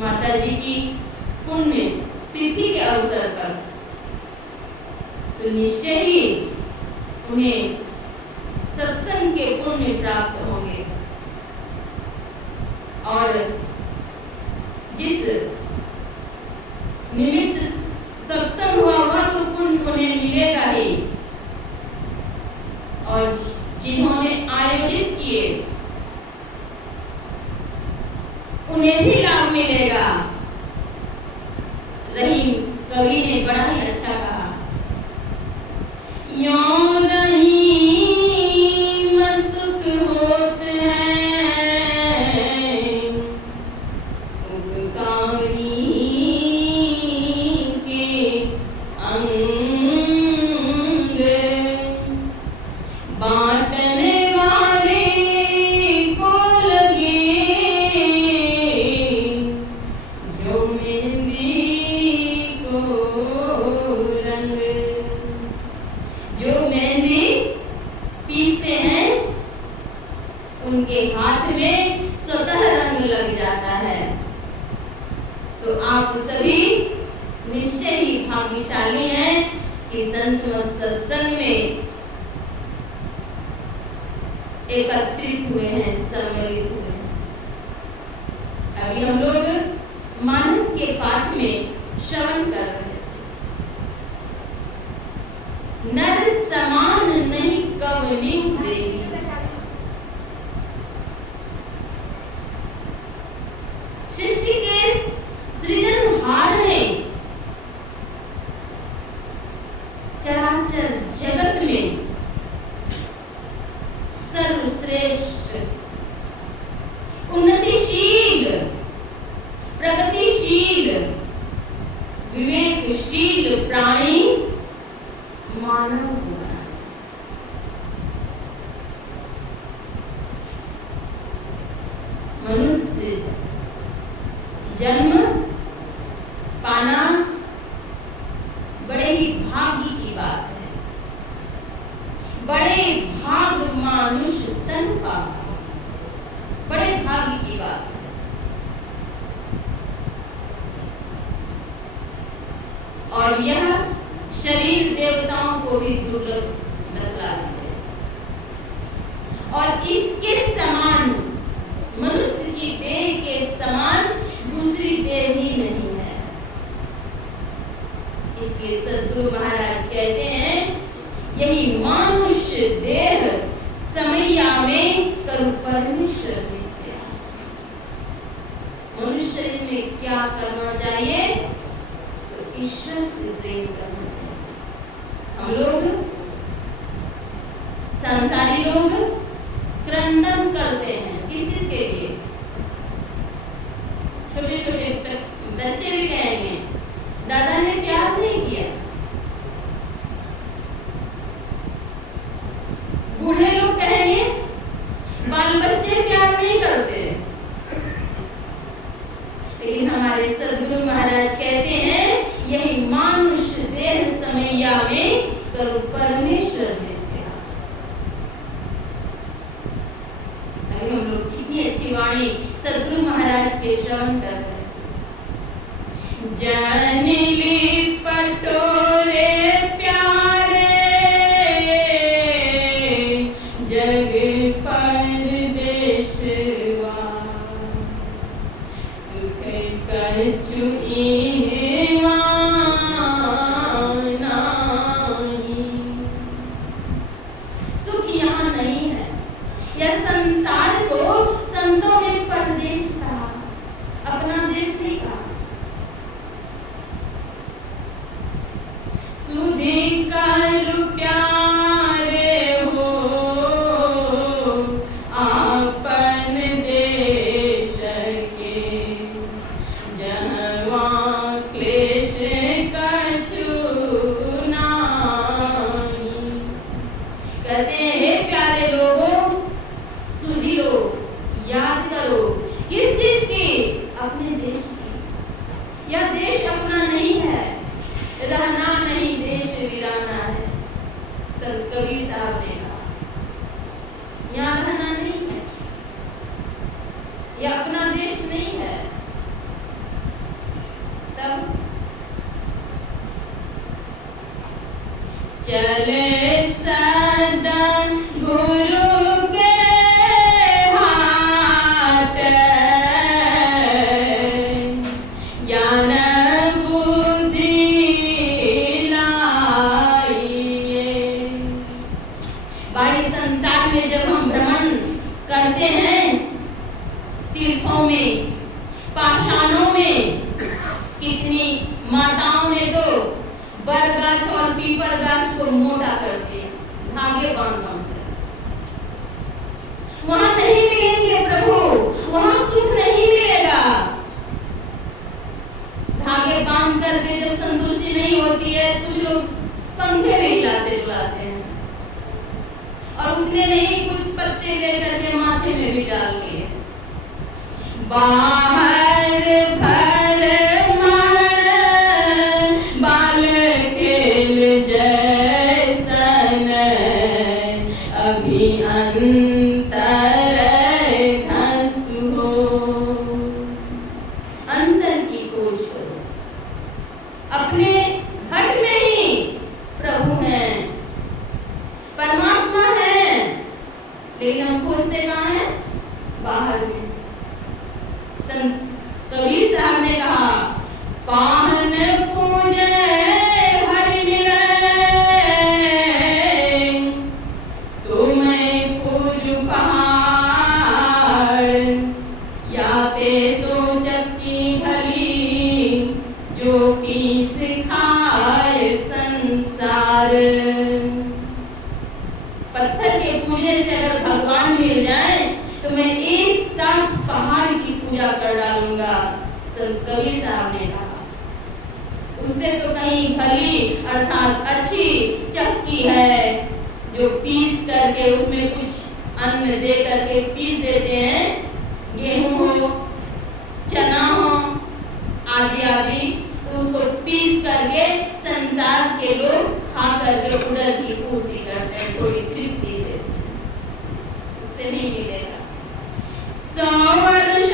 माता जी की पुण्य तिथि के अवसर पर, तो निश्चय ही उन्हें सत्संग के पुण्य प्राप्त होंगे। और जिस निमित्त सत्संग हुआ वह तो पुण्य उन्हें मिलेगा ही, और जिन्होंने आयोजित किए उन्हें भी लाभ मिलेगा। रहीम कवि ने बड़ा ही अच्छा कहा, यों रहीम सुख होत है उपकारी के अंग, बांटने वाले को लगे जो मेहंदी को रंग। जो मेहंदी पीसते हैं उनके हाथ में स्वतः रंग लग जाता है। तो आप सभी निश्चय ही भाग्यशाली हैं कि संत सत्संग में एकत्रित हुए हैं, सम्मिलित हुए हैं। अभी हम लोग मानस के पाठ में श्रवण कर रहे हैं, नर समान नहीं कवनी देवी। सृष्टि के सृजनहार ने चराचर जगत में सर्वश्रेष्ठ, उन्नतिशील, प्रगतिशील, विवेकशील प्राणी मानव हुआ। मनुष्य जन्म पाना बड़े ही भाग्य की बात है। बड़े भाग मानुष तन का, बड़े भाग्य की बात है। और यह शरीर देवताओं को भी दुर्लभ बतलाती है। और इसके समान, मनुष्य की देह के समान दूसरी देह ही नहीं है। इसके सद्गुरु महाराज कहते हैं, यही मानुष्य देह समैया में करु परमेश्वर विद्या। मनुष्य शरीर में क्या करना चाहिए? तो ईश्वर से प्रेम करना चाहिए। हम लोग संसारी लोग क्रंदन करते हैं किस चीज के लिए? छोटे छोटे बच्चे भी कहेंगे दादा ने प्यार नहीं किया, बूढ़े लोग कहेंगे बाल बच्चे प्यार नहीं करते। लेकिन हमारे सद्गुरु महाराज कहते हैं, यही मानुष्य देह समैया में करो परमेश्वर में प्यार। अभी हम लोग कितनी अच्छी वाणी सद्गुरु महाराज के श्रवण कर रहे हैं। जनली पटोरे प्यारे जग परदेशवा, सुख कछु इहवा नाहीं। सुख यहाँ नहीं है। यह संसार को संतों ने परदेश कहा, अपना देश नहीं कहा। सुधी कालु प्यारे हो आपन देश के, जहाँ क्लेश कछु नाहीं। कहते हैं प्यारे लोगों, सुधी लो, याद करो किस चीज की? अपने देश की। यह देश अपना नहीं है, रहना नहीं देश वीराना है। संत कबीर साहब ने कहा, यहाँ रहना नहीं है, यह अपना देश नहीं है। तब चले सदन गुरु के हाथ, ज्ञान बुद्धि लाइए। बाहरी संसार में जब हम भ्रमण करते हैं, तीर्थों में, पाषाणों में, कितनी माताओं ने तो बरगद और पीपर गाछ को मोटा करते, धागे बांध कर। वहां नहीं मिलेंगे प्रभु, वहां सुख नहीं मिलेगा। धागे बांध करके जब संतुष्टि नहीं होती है, कुछ लोग पंखे में हिलाते डुलाते हैं, और उतने नहीं, कुछ पत्ते लेकर के माथे में भी डाल लिए। बाहर भर मन बाल खेल जैसन, अभी अंतर घसु हो। अंतर की खोज करो, अपने घट में ही प्रभु हैं, परमात्मा है, लेकिन हम खोजते कहाँ हैं? बाहर में। संत कबीर साहब ने कहा, पाहन पूजे हरि मिलै, तुम्हें पूज पहाड़, या पे तो चक्की भली, जो की सिखाए संसार। पत्थर के पूजने से अगर भगवान मिल जाए तो मैं एक साथ पहाड़ की पूजा कर डालूंगा, संत कबीर साहब ने कहा। उससे तो कहीं भली अर्थात अच्छी चक्की है, जो पीस करके उसमें कुछ अन्न दे करके पीस देते हैं, गेहूं हो, चना हो, आदि आदि, तो उसको पीस करके संसार के लोग खा करके उदर की पूर्ति करते हैं, थोड़ी तृप्ति देते हैं। उससे नहीं मिलेगा। 100 वर्ष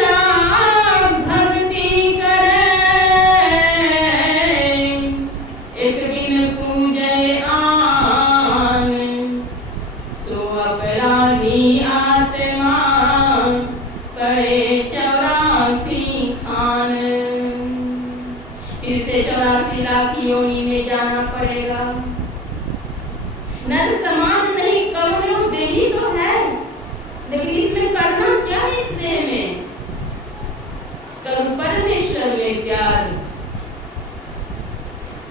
भक्ति करे, एक दिन पूजे आन, सो अपराधी आत्मा पड़े 84 खान। फिर से 84 लाख योनि में जाना पड़ेगा। नर समान नहीं, कवनो देही तो है, लेकिन इसमें करना क्या है? इस देह में करो परमेश्वर में प्यार,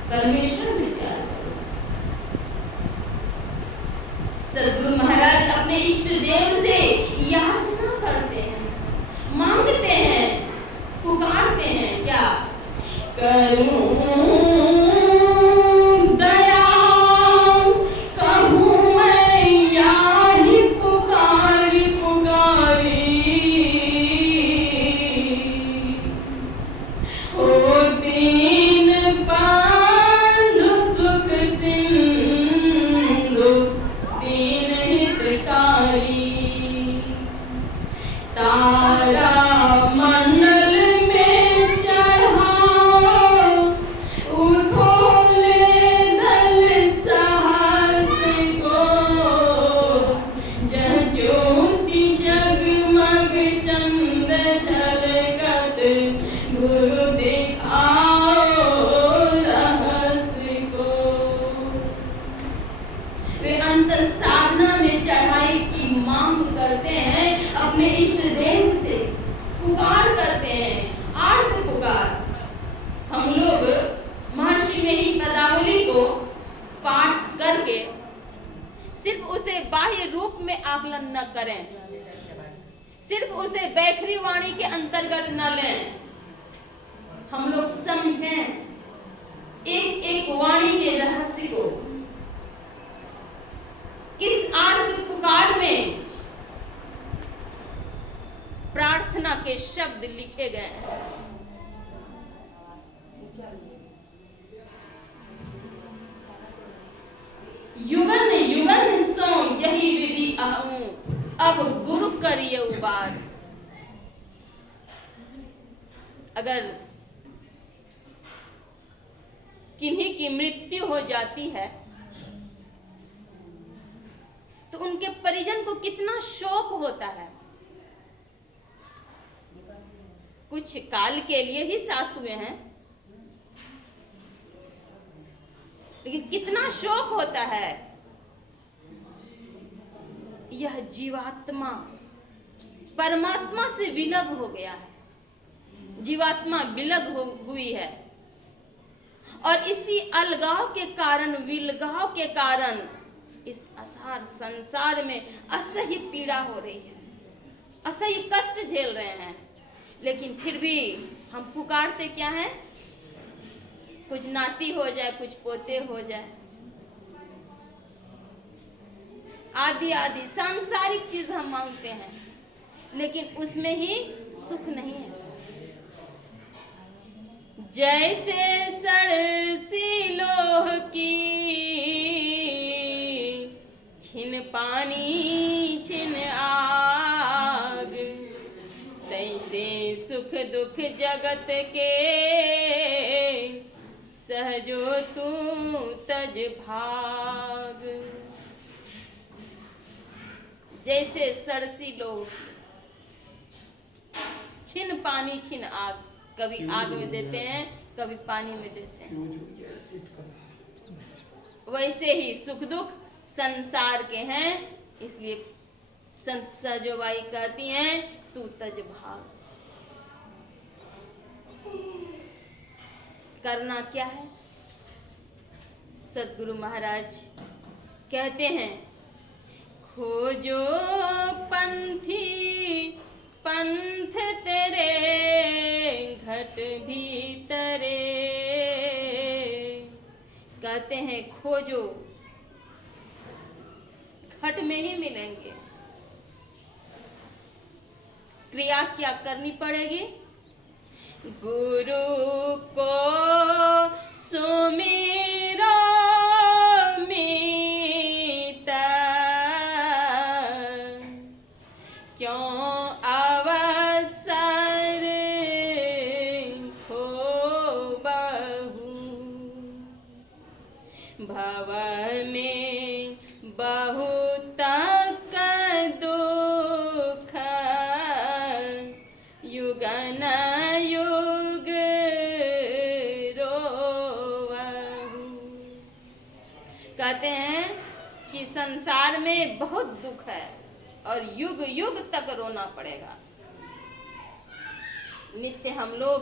परमेश्वर में प्यार करो। सदगुरु महाराज अपने इष्ट देव से याचना करते हैं, मांगते हैं, पुकारते हैं, क्या करूं बाह्य रूप में आकलन न करें, सिर्फ उसे बैखरी वाणी के अंतर्गत न लें। हम लोग समझें एक एक वाणी के रहस्य को। किस आर्त पुकार में प्रार्थना के शब्द लिखे गए हैं। युगन युगन सो यही विधि आहूं, अब गुरु करिए उबार। अगर किन्हीं की मृत्यु हो जाती है तो उनके परिजन को कितना शोक होता है। कुछ काल के लिए ही साथ हुए हैं, लेकिन कितना शोक होता है। यह जीवात्मा परमात्मा से विलग हो गया है, जीवात्मा विलग हुई है, और इसी अलगाव के कारण, विलगाव के कारण इस असार संसार में असह्य पीड़ा हो रही है, असह्य कष्ट झेल रहे हैं। लेकिन फिर भी हम पुकारते क्या हैं? कुछ नाती हो जाए, कुछ पोते हो जाए, आदि आदि सांसारिक चीज हम मांगते हैं, लेकिन उसमें ही सुख नहीं है। जैसे सड़सी लोह की छिन पानी छिन आग, तैसे सुख दुख जगत के सहजो तू तज भाग। जैसे सड़सी लोह, छिन पानी छिन आग, कभी आग में देते हैं, कभी पानी में देते हैं। वैसे ही सुख दुख संसार के हैं, इसलिए संत सजोबाई कहती हैं तू तज भाग। करना क्या है? सदगुरु महाराज कहते हैं, खोजो पंथी पंथ तेरे घट भीतरे। कहते हैं खोजो, घट में ही मिलेंगे। क्रिया क्या करनी पड़ेगी? गुरु को सुमिरो मीता, क्यों अवसर खो बहु, भव में बहुत दुख युगन युग रोवहु। कहते हैं कि संसार में बहुत दुख है और युग युग तक रोना पड़ेगा। नित्य हम लोग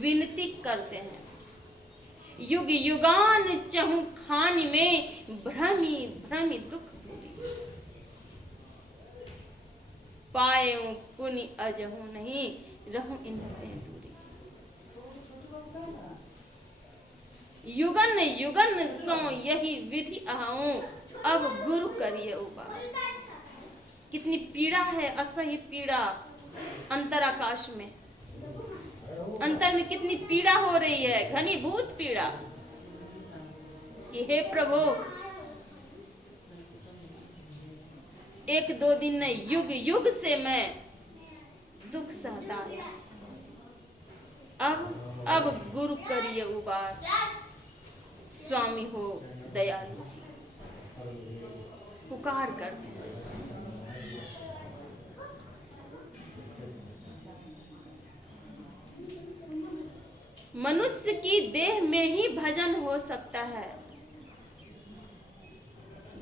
विनती करते हैं, युग युगान चहु खान में भ्रमी भ्रमी दुख भूली, पाएऊ पुनि अजहू नहीं रहूं इन्हते दूरी। युगन युगन सो यही विधि आऊं, अब गुरु करिए उबार। कितनी पीड़ा है, असह्य पीड़ा अंतराकाश में, अंतर में कितनी पीड़ा हो रही है, घनीभूत पीड़ा। हे प्रभु, एक दो दिन नहीं, युग युग से मैं दुख सहता है। अब गुरु करिए उबार, स्वामी हो दयालु जी। पुकार करते हैं। मनुष्य की देह में ही भजन हो सकता है,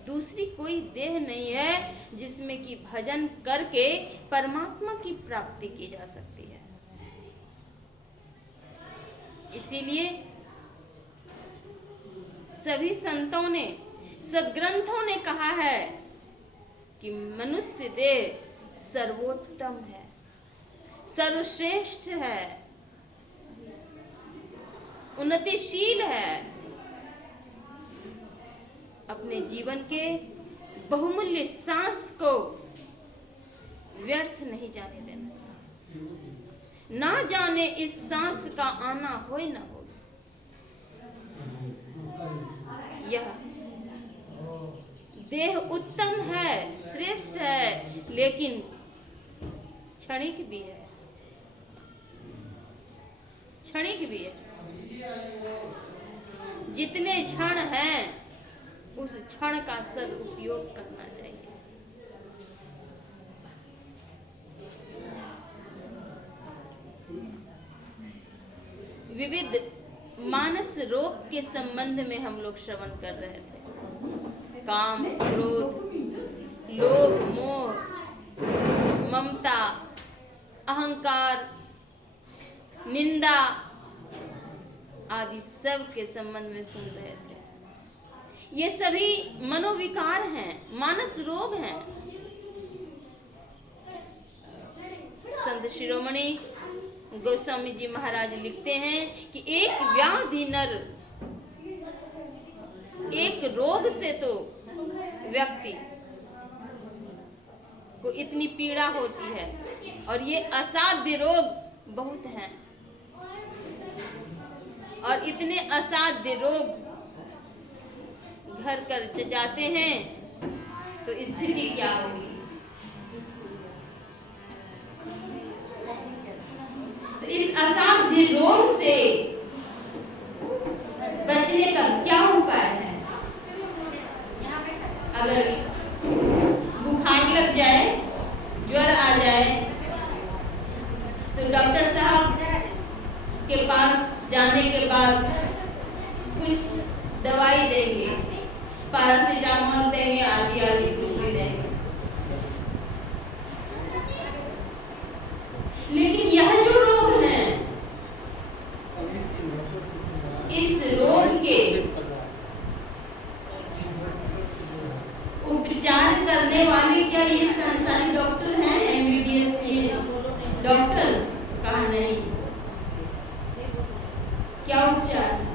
दूसरी कोई देह नहीं है जिसमें कि भजन करके परमात्मा की प्राप्ति की जा सकती है। इसीलिए सभी संतों ने, सद्ग्रंथों ने कहा है कि मनुष्य देह सर्वोत्तम है, सर्वश्रेष्ठ है, उन्नतिशील है। अपने जीवन के बहुमूल्य सांस को व्यर्थ नहीं जाने देना चाहिए। ना जाने इस सांस का आना हो न हो। यह देह उत्तम है, श्रेष्ठ है, लेकिन क्षणिक भी है, क्षणिक भी है। जितने क्षण हैं उस क्षण का सदुपयोग करना चाहिए। विविध मानस रोग के संबंध में हम लोग श्रवण कर रहे थे। काम, क्रोध, लोभ, मोह, ममता, अहंकार, निंदा आदि सब के संबंध में सुन रहे थे। ये सभी मनोविकार हैं, मानस रोग हैं। संत शिरोमणि गोस्वामी जी महाराज लिखते हैं कि एक व्याधि नर, एक रोग से तो व्यक्ति को इतनी पीड़ा होती है, और ये असाध्य रोग बहुत हैं। और इतने असाध्य रोग घर कर जाते हैं तो स्थिति क्या होगी? तो इस असाध्य रोग से बचने का क्या उपाय है? अगर बुखार लग जाए, ज्वर आ जाए, तो डॉक्टर साहब के पास जाने के बाद कुछ दवाई देंगे, पैरासीटामोल देंगे, आदि आदि कुछ भी देंगे। लेकिन यह जो रोग है, इस रोग के उपचार करने वाले क्या ये संसारी डॉक्टर हैं? MBBS के डॉक्टर? कहा नहीं। क्या उपचार है?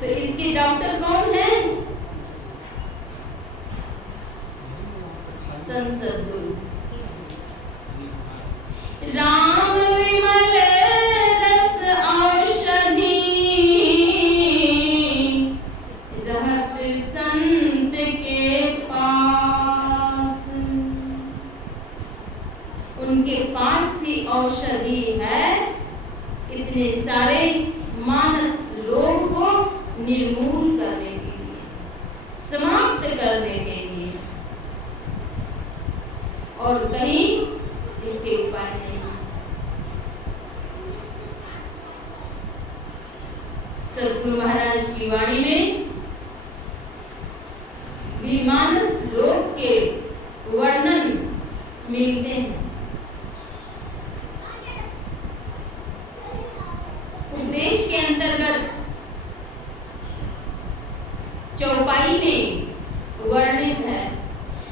तो इसके डॉक्टर कौन है? संसद गुरु राम विमल रस औषधि रहत संत के पास। उनके पास ही औषधि है इतने सारे मानस रोग को निर्मूल करने के लिए, समाप्त करने के लिए, और कहीं इसके उपाय नहीं। सद्गुरु महाराज की वाणी में भी मानस रोग के वर्णन मिलते हैं। उपदेश के अंतर्गत चौपाई में वर्णित है,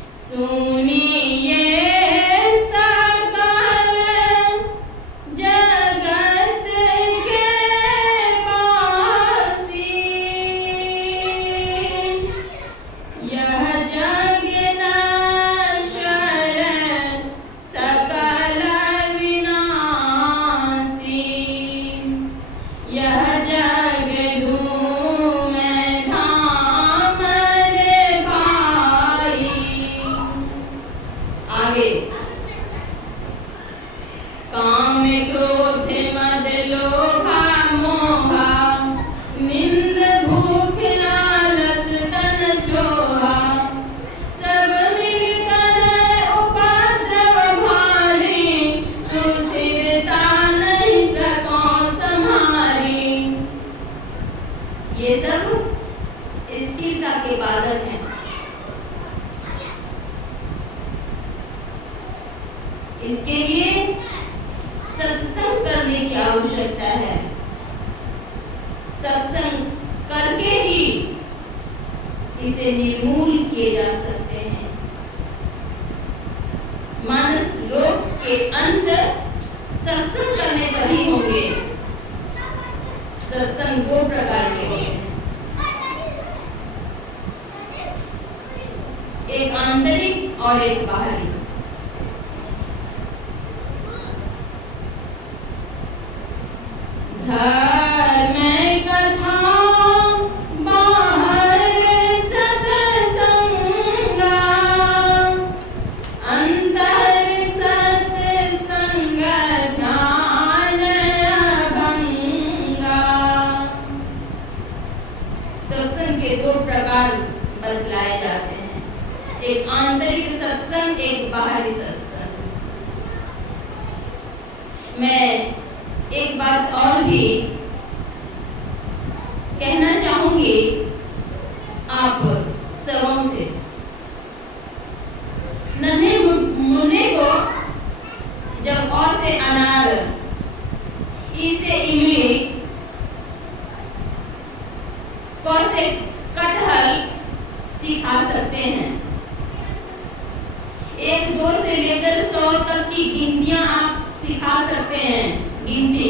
सुनिए सकल जगत के वासी, यह जग नश्वर सकल विनाशी, यह जग धूम धाम रे भाई। आगे काम क्रोध मद लोभा मोहा, निंद भूख लालस तन छोहा, सब मिलकर उपद्रव भारी, सुस्थिरता नहीं सको संहारी। ये सब स्थिरता के बाधक हैं। इसके लिए सत्संग करने की आवश्यकता है। सत्संग करके ही इसे निर्मूल किए जा सकते हैं। मानस रोग के अंत सत्संग करने पर ही होंगे। सत्संग दो प्रकार के हैं, एक आंतरिक और एक बाहरी। धर्म कथा बाहर सत्संगा, अंतर सत्संग ध्यान अभंगा। एक आंतरिक सत्संग, एक बाहरी सत्संग। मैं एक बात और भी कहना चाहूंगी आप सबों से। नन्हे मुन्ने को जब अ से अनार, ई से इमली, क से कटहल सिखा सकते हैं। 1 2 से लेकर 100 तक की गिनतियां आप सिखा सकते हैं, गिनती।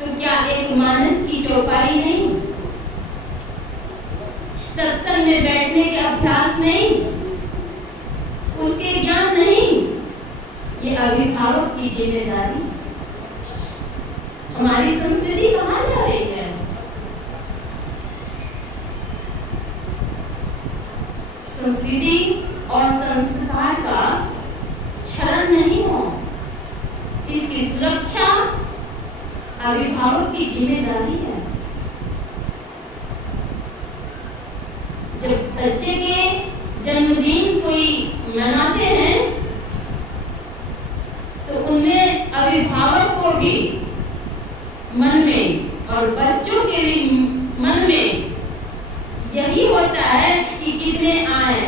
तो क्या एक मानस की चौपाई नहीं? सत्संग में बैठने के अभ्यास नहीं? उसके ज्ञान नहीं? ये अभिभावक की जिम्मेदारी। हमारी संस्कृति कहाँ जा रही है? संस्कृति और संस्कार का क्षरण नहीं हो, इसकी सुरक्षा अभिभावक की जिम्मेदारी है। जब बच्चे के जन्मदिन कोई मनाते हैं तो उनमें अभिभावक को भी मन में और बच्चों के भी मन में यही होता है कि कितने आए,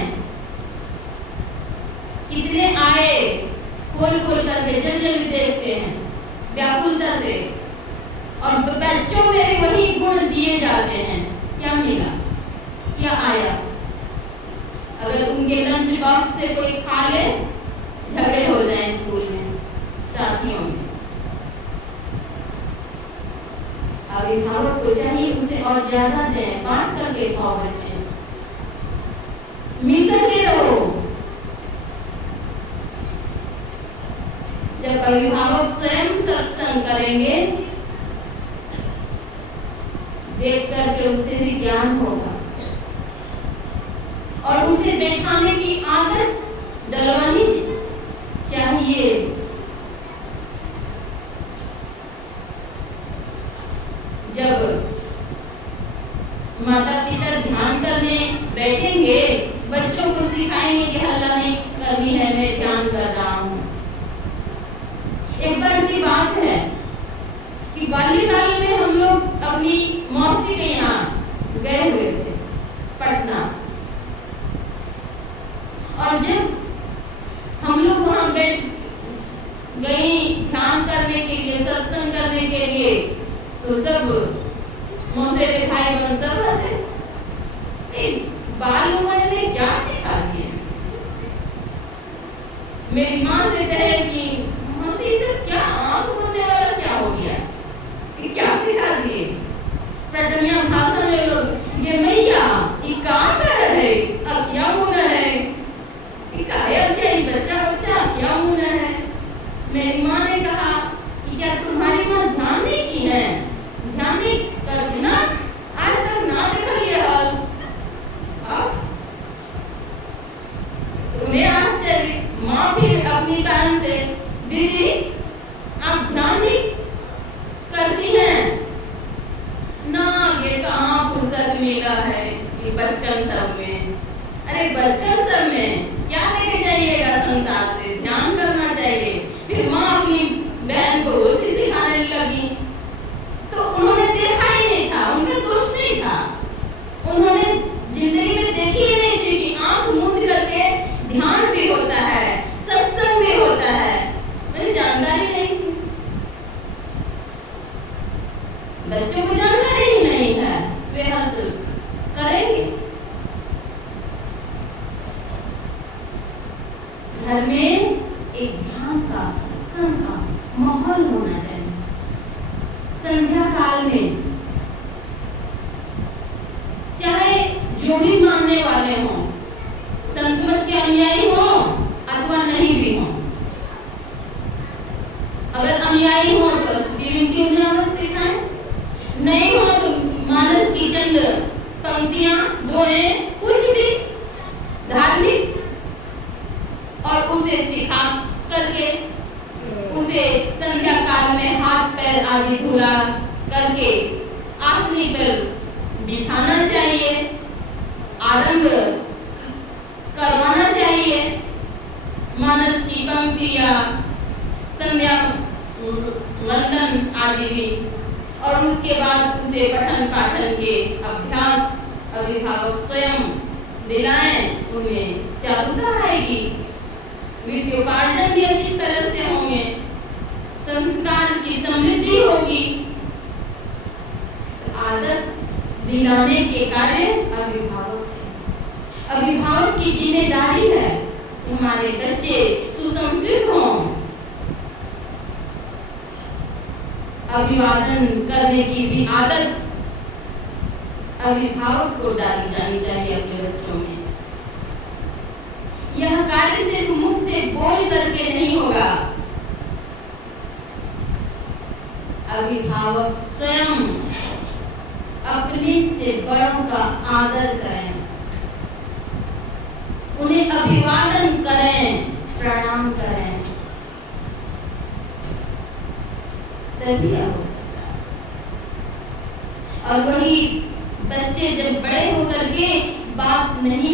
कितने आए, खोल खोल करके जल्दी देखते हैं व्याकुलता से। और बच्चों में भी वही गुण दिए जाते हैं, क्या मिला, क्या आया। अगर उनके लंच बॉक्स से कोई खा ले, झगड़े हो जाए स्कूल में, साथियों में। अभिभावक को चाहिए उसे और ज्यादा दें, बांट करके खाओ बच्चे, मिल करके रहो। जब अभिभावक स्वयं सत्संग करेंगे, देख करके उसे भी ज्ञान होगा और उसे बैठाने की आदत डलवानी चाहिए। जब माता पिता ध्यान करने बैठेंगे, बच्चों को सिखाएंगे कि हल्ला नहीं करनी है, मैं ध्यान कर रहा हूँ। एक बार की बात है कि बाल्यकाल में हम लोग अपनी मौसी के यहाँ गए हुए थे, पटना। और जब हम लोग वहाँ बैठ गई ध्यान करने के लिए, सत्संग करने के लिए, तो सब मौसे के भाई बहन सब हंसे। बाल उम्र में क्या सिखा दिए? मेरी माँ से कहे कि मौसी से क्या आंख होने वाला क्या हो गया, क्या सिखा दिए? पटनिया भाषा में लोग ये मैया ये काम कर रहे, अब क्या होना है, बच्चा बच्चा क्या होना है। मेरी माँ ने कहा कि क्या तुम्हारी माँ ध्यान नहीं की है, ध्यान नहीं करती ना, आज तक ना देखा ये हाल। अब तुम्हें आश्चर्य, माँ भी अपनी बहन से, दीदी आप ध्यान नहीं करती हैं ना, ये कहाँ फुर्सत मिला है कि बचपन सब में। अरे बचपन सब में क्या लेके जाइएगा संसार से, ध्यान करना चाहिए। फिर माँ अपनी बहन को उसी सिखाने लगी, तो उन्होंने देखा ही नहीं था, उनका दोष नहीं था, उन्होंने जिंदगी में देखी ही नहीं थी कि आंख मूंद करके ध्यान भी होता है, सत्संग भी होता है, मुझे जानकारी नहीं थी। बच्चों को जानकारी ही नहीं है, वे हासिल करेंगे। घर में एक ध्यान का, सत्संग का माहौल होना चाहिए। संध्या काल में चाहे जो भी मानने वाले हों, संत मत के अनुयायी हों अथवा नहीं भी हों, अगर अनुयायी हों तो विनती उन्हें अवश्य सिखाएं, नहीं हो तो मानस की चंद पंक्तियां, दोहें, कुछ भी धार्मिक, और उसे सिखा करके उसे संध्या काल में हाथ पैर आदि धुला करके आसनी पर बिठाना चाहिए। आरंभ करवाना चाहिए। मानस की पंक्ति या संध्या वंदन आदि भी, और उसके बाद उसे पठन पाठन के अभ्यास अभिभावक स्वयं दिलाएं, उन्हें चारुता आएगी, विद्योपार्जन भी अच्छी तरह से होंगे, संस्कार की समृद्धि होगी। आदत दिलाने के कार्य अभिभावक है। अभिभावक की जिम्मेदारी है हमारे बच्चे सुसंस्कृत हों। अभिवादन करने की भी आदत अभिभावक को डाली जानी चाहिए अपने बच्चों में। यह कार्य सिर्फ मुंह से बोल करके नहीं होगा। अभिभावक स्वयं अपने से बड़ों का आदर करें, उन्हें अभिवादन करें, प्रणाम करें, तभी हो सकता है। और वही बच्चे जब बड़े होकर के बात नहीं